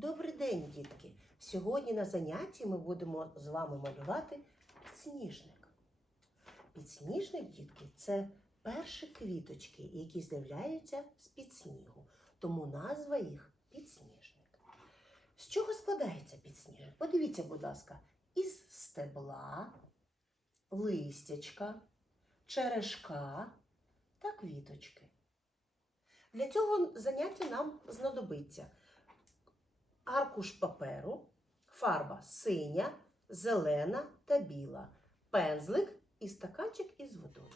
Добрий день, дітки! Сьогодні на занятті ми будемо з вами малювати підсніжник. Підсніжник, дітки, це перші квіточки, які з'являються з-під снігу. Тому назва їх підсніжник. З чого складається підсніжник? Подивіться, будь ласка, із стебла, листячка, черешка та квіточки. Для цього заняття нам знадобиться аркуш паперу, фарба синя, зелена та біла, пензлик і стаканчик із водою.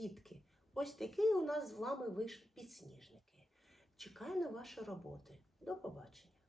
Дітки, ось такі у нас з вами вийшли підсніжники. Чекаю на ваші роботи. До побачення!